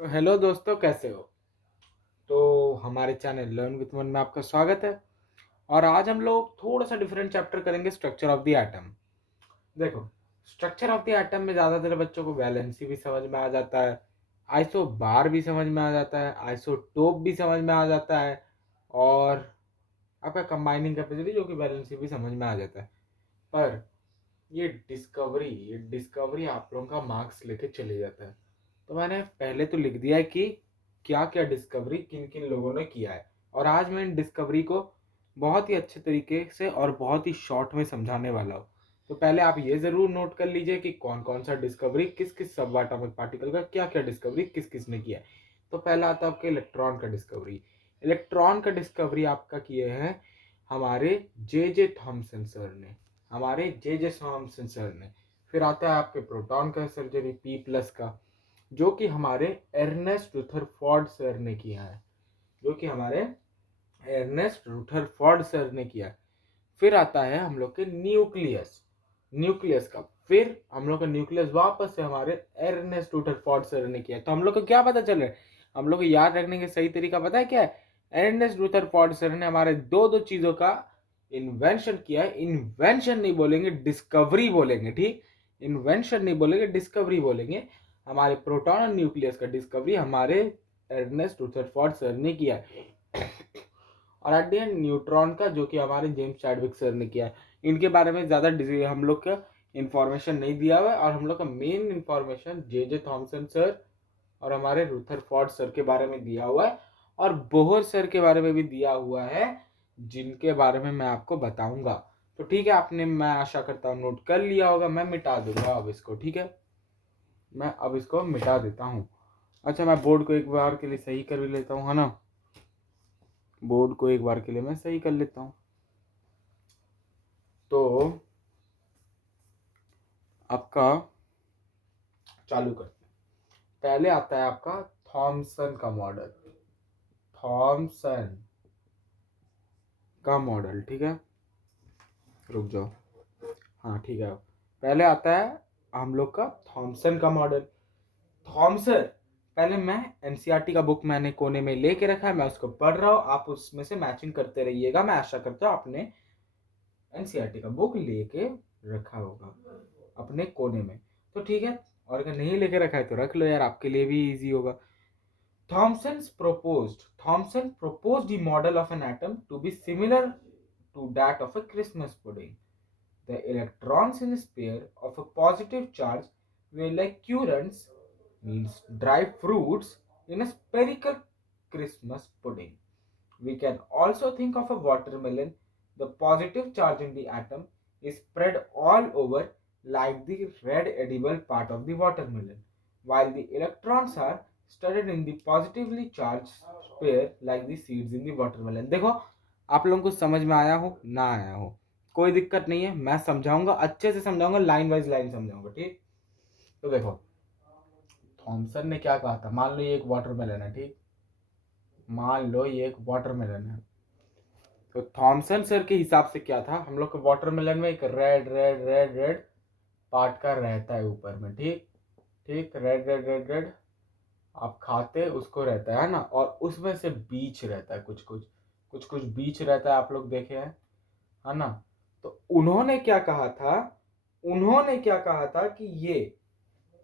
तो हेलो दोस्तों, कैसे हो? तो हमारे चैनल लर्न विथ मन में आपका स्वागत है। और आज हम लोग थोड़ा सा डिफरेंट चैप्टर करेंगे, स्ट्रक्चर ऑफ द एटम। देखो, स्ट्रक्चर ऑफ द एटम में ज़्यादातर बच्चों को वैलेंसी भी समझ में आ जाता है, आइसो बार भी समझ में आ जाता है, आइसोटोप भी समझ में आ जाता है, और आपका कंबाइनिंग कैपेसिटी जो कि वैलेंसी भी समझ में आ जाता है। पर ये डिस्कवरी आप लोगों का मार्क्स लेके चले जाता है। तो मैंने पहले तो लिख दिया है कि क्या क्या डिस्कवरी किन किन लोगों ने किया है, और आज मैं इन डिस्कवरी को बहुत ही अच्छे तरीके से और बहुत ही शॉर्ट में समझाने वाला हूँ। तो पहले आप ये ज़रूर नोट कर लीजिए कि कौन कौन सा डिस्कवरी किस किस सब एटॉमिक पार्टिकल का क्या क्या डिस्कवरी किस किस ने किया है। तो पहला आता है आपके इलेक्ट्रॉन का डिस्कवरी। इलेक्ट्रॉन का डिस्कवरी आपका किए हैं हमारे जे जे थॉमसन सर ने, हमारे जे जे थॉमसन सर ने। फिर आता है आपके प्रोटॉन का सर्जरी पी प्लस का, जो कि हमारे एर्नेस्ट रुथरफोर्ड सर ने किया है, जो कि हमारे एर्नेस्ट रुथरफोर्ड सर ने किया है। फिर आता है हम लोग के न्यूक्लियस, न्यूक्लियस का। फिर हम लोग का न्यूक्लियस वापस से हमारे एर्नेस्ट रुथरफोर्ड सर ने किया है। तो हम लोग को क्या पता चल रहा है, हम लोग को याद रखने का सही तरीका पता है क्या है? एर्नेस्ट रुथरफोर्ड सर ने हमारे दो दो चीजों का इन्वेंशन किया है। इन्वेंशन नहीं बोलेंगे, डिस्कवरी बोलेंगे, ठीक? इन्वेंशन नहीं बोलेंगे, डिस्कवरी बोलेंगे। हमारे प्रोटॉन और न्यूक्लियस का डिस्कवरी हमारे एर्नेस्ट रुथरफोर्ड सर ने किया है। और एट द एंड न्यूट्रॉन का, जो कि हमारे जेम्स चैडविक सर ने किया है। इनके बारे में ज़्यादा हम लोग का इंफॉर्मेशन नहीं दिया हुआ है, और हम लोग का मेन इंफॉर्मेशन जे जे थॉमसन सर और हमारे रुथरफोर्ड सर के बारे में दिया हुआ है, और बोहर सर के बारे में भी दिया हुआ है, जिनके बारे में मैं आपको बताऊंगा। तो ठीक है, आपने, मैं आशा करता हूँ, नोट कर लिया होगा। मैं मिटा दूंगा अब इसको, ठीक है? मैं अब इसको मिटा देता हूँ। अच्छा, मैं बोर्ड को एक बार के लिए सही कर भी लेता हूँ, है ना? बोर्ड को एक बार के लिए मैं सही कर लेता हूँ। तो आपका चालू करते हैं। पहले आता है आपका थॉमसन का मॉडल, थॉमसन का मॉडल, ठीक है? रुक जाओ, हाँ ठीक है। पहले आता है हम लोग का थॉमसन का मॉडल। थॉमसन, पहले मैं एनसीईआरटी का बुक मैंने कोने में लेके रखा है, मैं उसको पढ़ रहा हूँ, आप उसमें से मैचिंग करते रहिएगा। मैं आशा करता हूँ आपने एनसीईआरटी का बुक लेके रखा होगा अपने कोने में। तो ठीक है, और अगर नहीं लेके रखा है तो रख लो यार, आपके लिए भी इजी होगा। Thomson proposed the model of an atom to be similar to that of a Christmas pudding. The electrons in a sphere of a positive charge were like currants, means dry fruits, in a spherical Christmas pudding. We can also think of a watermelon. The positive charge in the atom is spread all over like the red edible part of the watermelon, while the electrons are studied in the positively charged sphere like the seeds in the watermelon. देखो, आप लोगों को समझ में आया हो ना आया हो, कोई दिक्कत नहीं है, मैं समझाऊंगा, अच्छे से समझाऊंगा, लाइन वाइज लाइन समझाऊंगा, ठीक? तो देखो, थॉमसन ने क्या कहा था, मान लो ये एक वाटरमेलन है, ठीक? मान लो ये एक वाटरमेलन है। तो थॉमसन सर के हिसाब से क्या था, हम लोग के वाटरमेलन में एक red red red red part का रहता है ऊपर में, ठीक? ठीक, रेड रेड रेड रेड आप खाते उसको रहता है ना, और उसमें से बीच रहता है, कुछ कुछ बीच रहता है, आप लोग देखे हैं, है ना? तो उन्होंने क्या कहा था, उन्होंने क्या कहा था कि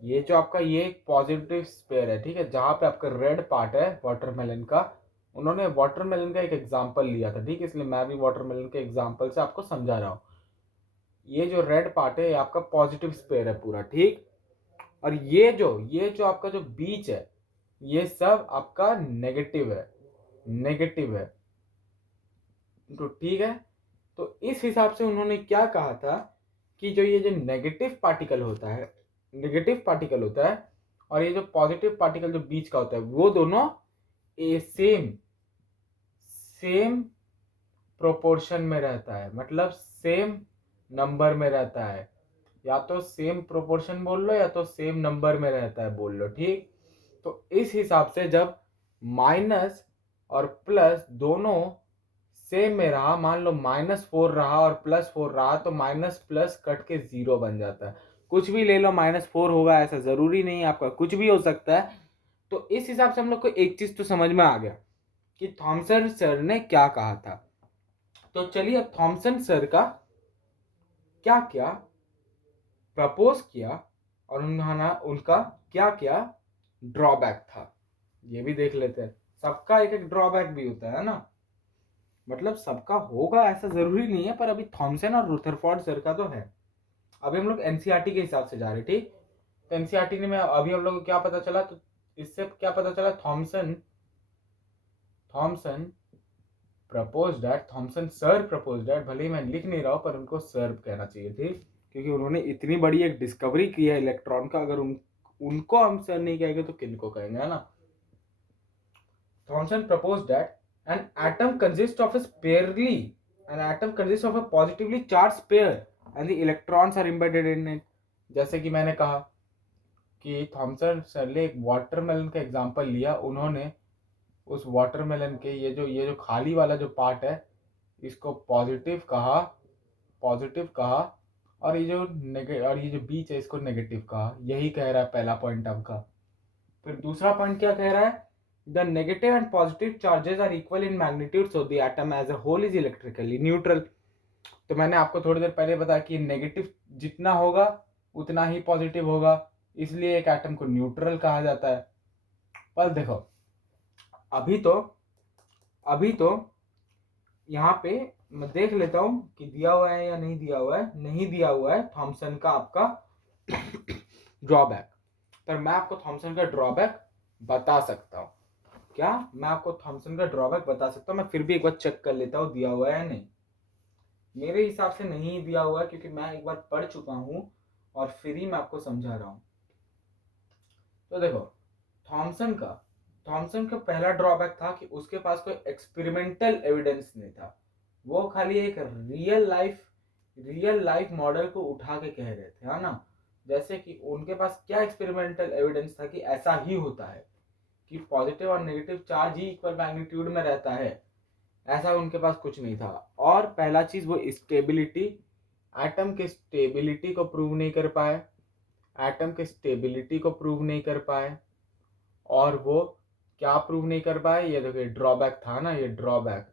ये जो आपका ये एक पॉजिटिव स्पेयर है, ठीक है, जहां पे आपका रेड पार्ट है वाटरमेलन का। उन्होंने वाटरमेलन का एक एग्जांपल लिया था, ठीक है, इसलिए मैं भी वाटरमेलन के एग्जांपल से आपको समझा रहा हूँ। ये जो रेड पार्ट है ये आपका पॉजिटिव स्पेयर है पूरा, ठीक? और ये जो आपका जो बीच है, ये सब आपका नेगेटिव है, नेगेटिव है। तो ठीक है, तो इस हिसाब से उन्होंने क्या कहा था कि जो ये जो नेगेटिव पार्टिकल होता है, नेगेटिव पार्टिकल होता है, और ये जो पॉजिटिव पार्टिकल जो बीच का होता है, वो दोनों ए सेम सेम प्रोपोर्शन में रहता है, मतलब सेम नंबर में रहता है। या तो सेम प्रोपोर्शन बोल लो या तो सेम नंबर में रहता है बोल लो, ठीक? तो इस हिसाब से जब माइनस और प्लस दोनों सेम में रहा, मान लो -4 रहा और +4 रहा, तो माइनस प्लस कट के 0 बन जाता है। कुछ भी ले लो, -4 होगा ऐसा जरूरी नहीं है, आपका कुछ भी हो सकता है, तो इस हिसाब से हम लोग को एक चीज तो समझ में आ गया कि थॉमसन सर ने क्या कहा था। तो चलिए अब थॉमसन सर का क्या क्या प्रपोज किया और उन्होंने उनका क्या क्या ड्रॉबैक था ये भी देख लेते हैं। सबका एक एक ड्रॉबैक भी होता है ना, मतलब सबका होगा ऐसा जरूरी नहीं है, पर अभी थॉमसन और रुथरफोर्ड सर का तो है। अभी हम लोग एनसीईआरटी के हिसाब से जा रहे, ठीक। तो एनसीईआरटी में अभी हम लोग को क्या पता चला, तो इससे क्या पता चला, Thomson Thomson propose that, Thomson sir propose that, भले ही मैं लिख नहीं रहा हूं पर उनको सर कहना चाहिए थी, क्योंकि उन्होंने इतनी बड़ी एक डिस्कवरी की है इलेक्ट्रॉन का, अगर उनको हम सर नहीं कहेंगे तो किनको कहेंगे, है ना। Thomson proposed that an atom consists of a sparely, an atom consists of a positively charged pair and the electrons are embedded in it. जैसे कि मैंने कहा कि थॉमसन सर ने एक वाटरमेलन का एग्जांपल लिया, उन्होंने उस वाटरमेलन के ये जो खाली वाला जो पार्ट है इसको पॉजिटिव कहा, और ये जो बीच है इसको नेगेटिव कहा। यही कह रहा है पहला पॉइंट आपका। फिर दूसरा पॉइंट क्या कह रहा है, the negative and positive charges are equal in magnitude, so the atom as a whole is electrically neutral। तो मैंने आपको थोड़ी देर पहले बताया कि नेगेटिव जितना होगा उतना ही पॉजिटिव होगा, इसलिए एक एटम को न्यूट्रल कहा जाता है। पर देखो अभी तो यहाँ पे मैं देख लेता हूँ कि दिया हुआ है या नहीं दिया हुआ है। नहीं दिया हुआ है थॉमसन का आपका ड्रॉबैक, पर मैं आपको थॉमसन का ड्रॉबैक बता सकता हूँ। क्या मैं आपको थॉमसन का ड्रॉबैक बता सकता हूँ? मैं फिर भी एक बार चेक कर लेता हूँ दिया हुआ है या नहीं। मेरे हिसाब से नहीं दिया हुआ है, क्योंकि मैं एक बार पढ़ चुका हूँ और फिर ही मैं आपको समझा रहा हूँ। तो देखो थॉमसन का पहला ड्रॉबैक था कि उसके पास कोई एक्सपेरिमेंटल एविडेंस नहीं था। वो खाली एक रियल लाइफ मॉडल को उठा के कह रहे थे, है ना। जैसे कि उनके पास क्या एक्सपेरिमेंटल एविडेंस था कि ऐसा ही होता है, कि पॉजिटिव और नेगेटिव चार्ज ही इक्वल मैग्नीट्यूड में रहता है, ऐसा उनके पास कुछ नहीं था। और पहला चीज वो स्टेबिलिटी, एटम के स्टेबिलिटी को प्रूव नहीं कर पाए, और वो क्या प्रूव नहीं कर पाए, ये देखिए ड्रॉबैक था ना, ये ड्रॉबैक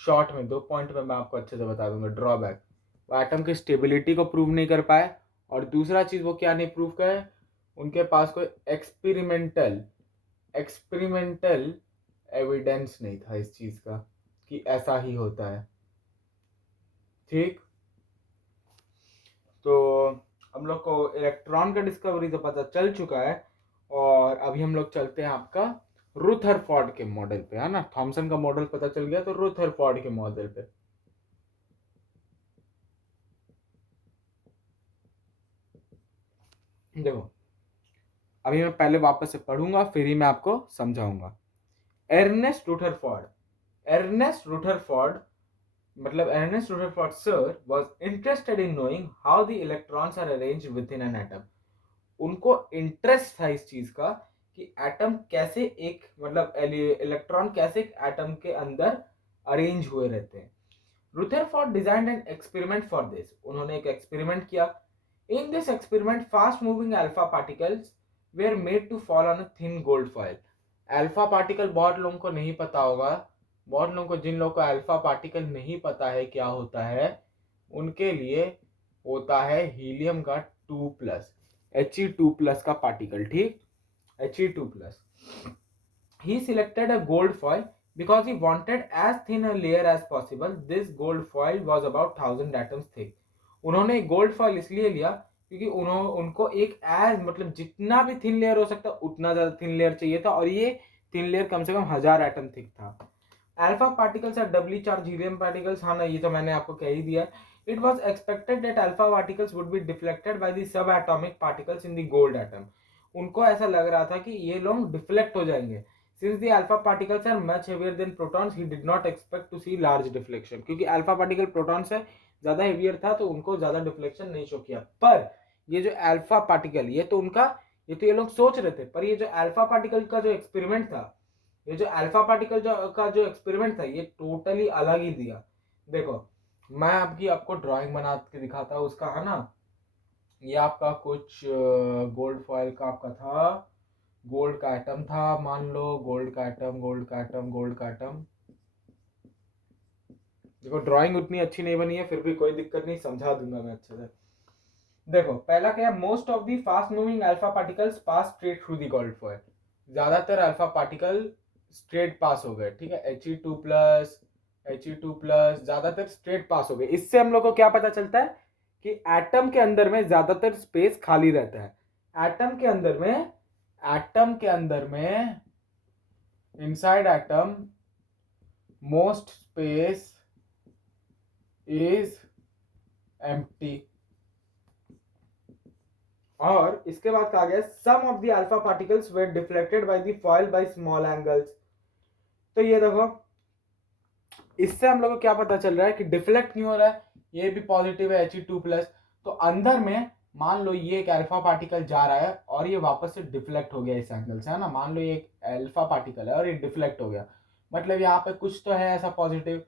शॉर्ट में 2 पॉइंट में मैं आपको अच्छे से बता दूंगा। ड्रॉबैक, वो एटम की स्टेबिलिटी को प्रूव नहीं कर पाए, और दूसरा चीज वो क्या नहीं प्रूव करे, उनके पास कोई एक्सपेरिमेंटल एविडेंस नहीं था इस चीज का कि ऐसा ही होता है, ठीक। तो हम लोग को इलेक्ट्रॉन का डिस्कवरी तो पता चल चुका है, और अभी हम लोग चलते हैं आपका रुथरफोर्ड के मॉडल पे, है ना। थॉमसन का मॉडल पता चल गया, तो रुथरफोर्ड के मॉडल पे देखो। अभी मैं पहले वापस से पढ़ूंगा फिर ही मैं आपको समझाऊंगा। एर्नेस्ट रुथरफोर्ड मतलब Ernest Rutherford sir was interested in knowing how the electrons are arranged within an atom। उनको इंटरेस्ट था इस चीज का कि एटम कैसे एक मतलब इलेक्ट्रॉन कैसे एक एटम के अंदर अरेंज हुए रहते हैं। Rutherford designed an experiment for this, उन्होंने एक एक्सपेरिमेंट किया। In this experiment fast moving alpha particles were made to fall on a thin gold foil. Alpha particle बहुत लोगों को नहीं पता होगा, बहुत लोगों को, जिन लोगों को अल्फा पार्टिकल नहीं पता है क्या होता है, उनके लिए होता है हीलियम का 2+, He2+ का पार्टिकल, ठीक, He2+। He selected a gold foil because he wanted as thin a layer as possible। This gold foil was about 1000 atoms thick। उन्होंने गोल्ड फॉइल इसलिए लिया क्योंकि उनको एक एज मतलब जितना भी थिन लेयर हो सकता उतना ज्यादा थिन लेयर चाहिए था, और ये थिन लेयर कम से कम 1000 एटम थिक था। Alpha particles are doubly charged helium particles, हाँ ना, ये तो मैंने आपको कह ही दिया। It was expected that alpha particles would be deflected by the subatomic particles in the gold atom. उनको ऐसा लग रहा था कि ये लोग डिफ्लेक्ट हो जाएंगे। Since the alpha particles are much heavier than protons, he did not expect to see large deflection. क्योंकि अल्फा पार्टिकल प्रोटॉन से ज्यादा हेवियर था तो उनको ज्यादा डिफ्लेक्शन नहीं शो किया। पर ये जो अल्फा पार्टिकल, ये तो ये लोग सोच रहे थे, पर ये जो अल्फा पार्टिकल का जो एक्सपेरिमेंट था, ये जो अल्फा पार्टिकल का जो एक्सपेरिमेंट था, ये टोटली अलग ही दिया। देखो मैं आपको ड्राइंग बना के दिखाता हूँ उसका, है ना। ये आपका कुछ गोल्ड फॉइल का आपका था, गोल्ड का एटम था, मान लो गोल्ड का एटम, गोल्ड का एटम, गोल्ड का एटम। देखो ड्राइंग उतनी अच्छी नहीं बनी है, फिर भी कोई दिक्कत नहीं, समझा दूंगा मैं अच्छे से। देखो पहला क्या है, most of the fast moving alpha particles pass straight through the gold foil. ज्यादातर अल्फा पार्टिकल स्ट्रेट पास हो गए, ठीक है, He2+, He2+, ज्यादातर स्ट्रेट पास हो गए। इससे हम लोग को क्या पता चलता है कि एटम के अंदर में ज्यादातर स्पेस खाली रहता है। एटम के अंदर में inside atom most space is empty. और इसके बाद कहा गया some of the alpha particles were deflected by the foil by small angles. तो ये देखो, इससे हम लोग को क्या पता चल रहा है कि डिफ्लेक्ट नहीं हो रहा है, ये भी पॉजिटिव है He2+। तो अंदर में मान लो ये एक अल्फा पार्टिकल जा रहा है और ये वापस से डिफ्लेक्ट हो गया इस एंगल से, है ना। मान लो ये एक अल्फा पार्टिकल है और ये डिफ्लेक्ट हो गया, मतलब यहाँ पे कुछ तो है ऐसा पॉजिटिव,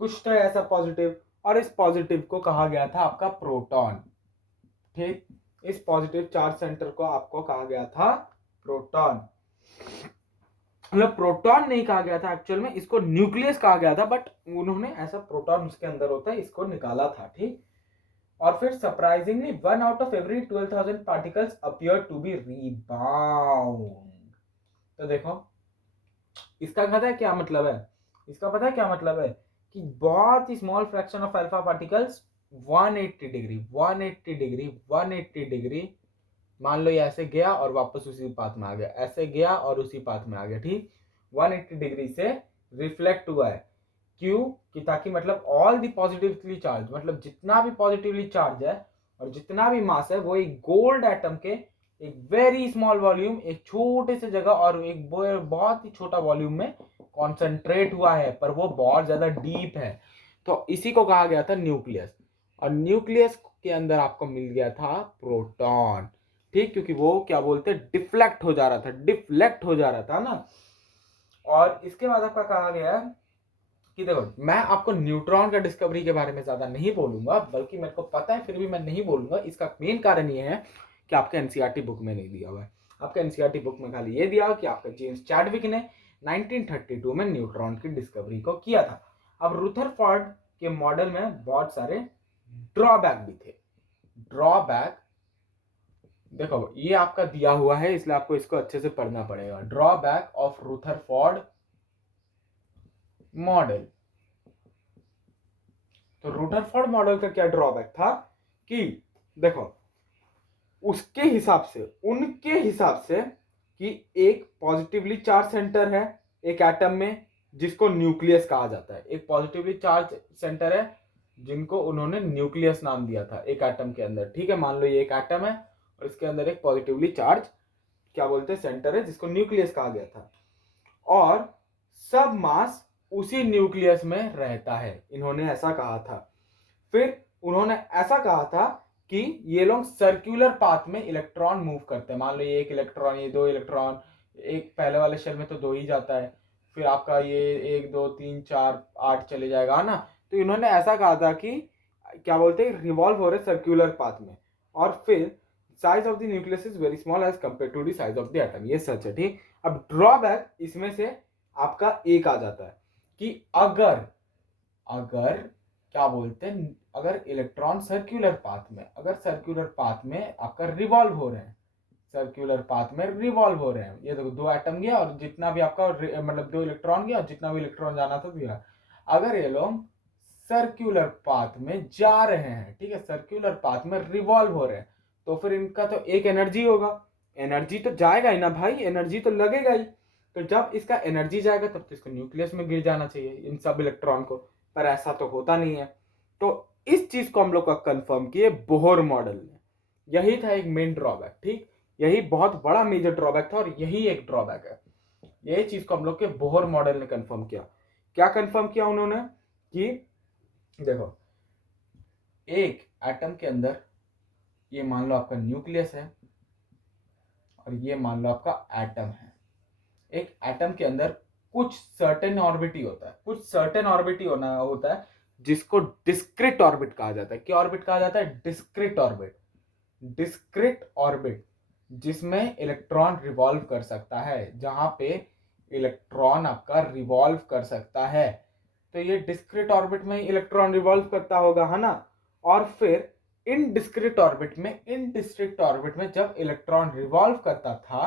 कुछ तो है ऐसा पॉजिटिव, और इस पॉजिटिव को कहा गया था आपका प्रोटॉन। ठीक, इस पॉजिटिव चार्ज सेंटर को आपको कहा गया था प्रोटॉन। मतलब प्रोटॉन नहीं कहा गया था एक्चुअल में, इसको न्यूक्लियस कहा गया था, बट उन्होंने ऐसा प्रोटॉन उसके अंदर होता है इसको निकाला था। ठीक, और फिर surprisingly 1 out of every 12,000 particles appear to be rebound. तो देखो इसका पता है क्या मतलब है, इसका पता है क्या मतलब है कि बहुत ही small fraction of alpha particles 180 degree 180 degree मान लो ये ऐसे गया और वापस उसी पाथ में आ गया, ऐसे गया और उसी पाथ में आ गया। ठीक, 180 डिग्री से रिफ्लेक्ट हुआ है। क्यों? कि ताकि मतलब ऑल दी पॉजिटिवली चार्ज, मतलब जितना भी पॉजिटिवली चार्ज है और जितना भी मास है वो एक गोल्ड एटम के एक वेरी स्मॉल वॉल्यूम, एक छोटे से जगह और एक बहुत ही छोटा वॉल्यूम में कॉन्सेंट्रेट हुआ है, पर वो बहुत ज्यादा डीप है। तो इसी को कहा गया था न्यूक्लियस, और न्यूक्लियस के अंदर आपको मिल गया था प्रोटॉन। ठीक, क्योंकि वो क्या बोलते हैं, डिफ्लेक्ट हो जा रहा था, डिफ्लेक्ट हो जा रहा था ना। और इसके बाद आपका कहा गया कि देखो मैं आपको न्यूट्रॉन का डिस्कवरी के बारे में ज्यादा नहीं बोलूंगा, बल्कि मेरे को पता है फिर भी मैं नहीं बोलूंगा। इसका मेन कारण ये है कि आपके एनसीईआरटी बुक में नहीं दिया हुआ है। आपके एनसीईआरटी बुक में खाली ये दिया कि आपका जेम्स चैडविक ने 1932 में न्यूट्रॉन की डिस्कवरी को किया था। अब रुथरफोर्ड के मॉडल में बहुत सारे ड्रॉबैक भी थे। ड्रॉबैक देखो ये आपका दिया हुआ है, इसलिए आपको इसको अच्छे से पढ़ना पड़ेगा। Drawback of Rutherford model. तो रुथरफोर्ड मॉडल का क्या ड्रॉबैक था कि देखो उसके हिसाब से, उनके हिसाब से कि एक पॉजिटिवली चार्ज सेंटर है एक एटम में जिसको न्यूक्लियस कहा जाता है, एक पॉजिटिवली चार्ज सेंटर है जिनको उन्होंने न्यूक्लियस नाम दिया था एक एटम के अंदर। ठीक है, मान लो ये एक एटम है और इसके अंदर एक पॉजिटिवली चार्ज क्या बोलते हैं सेंटर है जिसको न्यूक्लियस कहा गया था, और सब मास उसी न्यूक्लियस में रहता है, इन्होंने ऐसा कहा था। फिर उन्होंने ऐसा कहा था कि ये लोग सर्कुलर पाथ में इलेक्ट्रॉन मूव करते हैं। मान लो ये एक इलेक्ट्रॉन, ये दो इलेक्ट्रॉन, एक पहले वाले शेल में तो दो ही जाता है, फिर आपका ये 1 2 3 4 8 चले जाएगा ना। तो इन्होंने ऐसा कहा था कि क्या बोलते हैं, रिवॉल्व हो रहे सर्कुलर पाथ में। और फिर size of the nucleus is very small as compare to the size of the atom, ये सच है। ठीक, अब ड्रॉबैक इसमें से आपका एक आ जाता है कि अगर अगर क्या बोलते हैं, अगर इलेक्ट्रॉन सर्कुलर पाथ में, अगर सर्कुलर पाथ में आपका रिवॉल्व हो रहे हैं, सर्कुलर पाथ में रिवॉल्व हो रहे हैं, ये देखो दो एटम गया और जितना भी आपका मतलब दो इलेक्ट्रॉन गया और जितना भी इलेक्ट्रॉन जाना था दिया, अगर ये लोग सर्कुलर पाथ में जा रहे हैं, ठीक है, सर्कुलर पाथ में रिवॉल्व हो रहे हैं, तो फिर इनका तो एक एनर्जी होगा, एनर्जी तो जाएगा ही ना भाई, एनर्जी तो लगेगा ही। तो जब इसका एनर्जी जाएगा तब तो इसको न्यूक्लियस में गिर जाना चाहिए इन सब इलेक्ट्रॉन को, पर ऐसा तो होता नहीं है। तो इस चीज को हम लोग का कंफर्म किए बोहर मॉडल ने, यही था एक मेन ड्रॉबैक। ठीक, यही बहुत बड़ा मेजर ड्रॉबैक था और यही एक ड्रॉबैक है। यही चीज को हम लोग के बोहर मॉडल ने कंफर्म किया। क्या कंफर्म किया उन्होंने कि देखो एक एटम के अंदर ये मान लो आपका न्यूक्लियस है और ये मान लो आपका एटम है। एक एटम के अंदर कुछ सर्टेन ऑर्बिट ही होता है, कुछ सर्टेन ऑर्बिट ही होता है जिसको डिस्क्रिट ऑर्बिट कहा जाता है। क्या ऑर्बिट कहा जाता है? Discrete orbit. डिस्क्रिट ऑर्बिट जिसमें इलेक्ट्रॉन रिवॉल्व कर सकता है, जहां पे इलेक्ट्रॉन आपका रिवॉल्व कर सकता है। तो ये डिस्क्रीट ऑर्बिट में इलेक्ट्रॉन रिवॉल्व करता होगा, है ना। और फिर इन डिस्क्रीट ऑर्बिट में जब इलेक्ट्रॉन रिवॉल्व करता था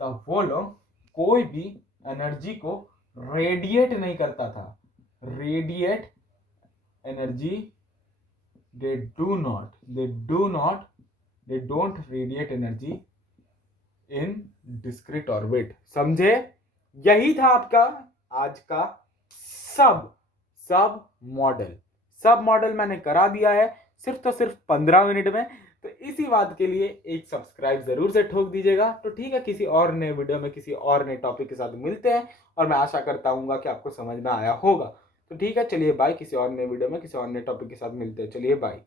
तब वो लोग कोई भी एनर्जी को रेडिएट नहीं करता था। Radiate energy they don't radiate energy in discrete orbit। समझे? यही था आपका आज का सब सब मॉडल। सब मॉडल मैंने करा दिया है सिर्फ 15 मिनट में। तो इसी बात के लिए एक सब्सक्राइब जरूर से ठोक दीजिएगा। तो ठीक है, किसी और नए वीडियो में किसी और नए टॉपिक के साथ मिलते हैं, और मैं आशा करता हूँ कि आपको समझ में आया होगा। तो ठीक है, चलिए बाय। किसी और नए वीडियो में किसी और नए टॉपिक के साथ मिलते हैं। चलिए बाय।